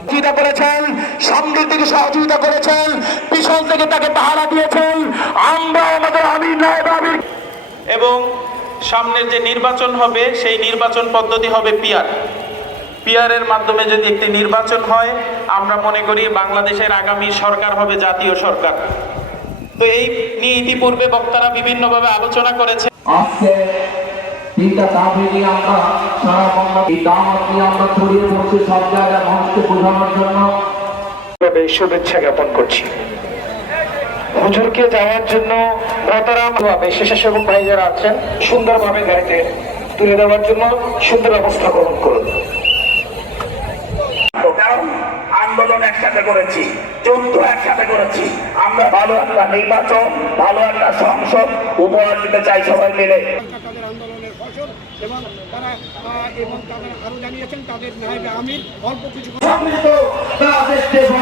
সহযোগিতা করেছেন, সামনের দিকে সহযোগিতা করেছেন, পিছন থেকে তাকে পাহারা দিয়েছেন। আমরা আমাদের আমির নায়েব আমির এবং সামনের যে নির্বাচন হবে সেই নির্বাচন পদ্ধতি হবে পিআরের মাধ্যমে যদি একটি নির্বাচন হয়, আমরা মনে করি বাংলাদেশের আগামী সরকার হবে জাতীয় সরকার। তো এই নিয়ে ইতিপূর্বে বক্তারা বিভিন্নভাবে আলোচনা করেছে। আজকে তিনটা দাবি নিয়ে আমরা সারা বাংলাদেশ দাওয়াত নিয়ে আমরা ছড়িয়ে পড়ছি সব জায়গায় মানুষকে বোঝানোর জন্য শুভেচ্ছা জ্ঞাপন করছি। হুজুরকে যাওয়ার জন্য মহতারাম স্বেচ্ছাসেবক ভাই যারা আছেন সুন্দরভাবে গাড়িতে তুলে দেওয়ার জন্য সুন্দর ব্যবস্থা গ্রহণ করুন। কারণ আন্দোলন একসাথে করেছি, যুদ্ধ একসাথে করেছি, আমরা ভালো একটা নির্বাচন, ভালো একটা সংসদ উপহার দিতে চাই সবাই মিলে। তাদের আন্দোলনের ফসল এবং তারা আরো জানিয়েছেন তাদের নায়েবে আমির অল্প কিছু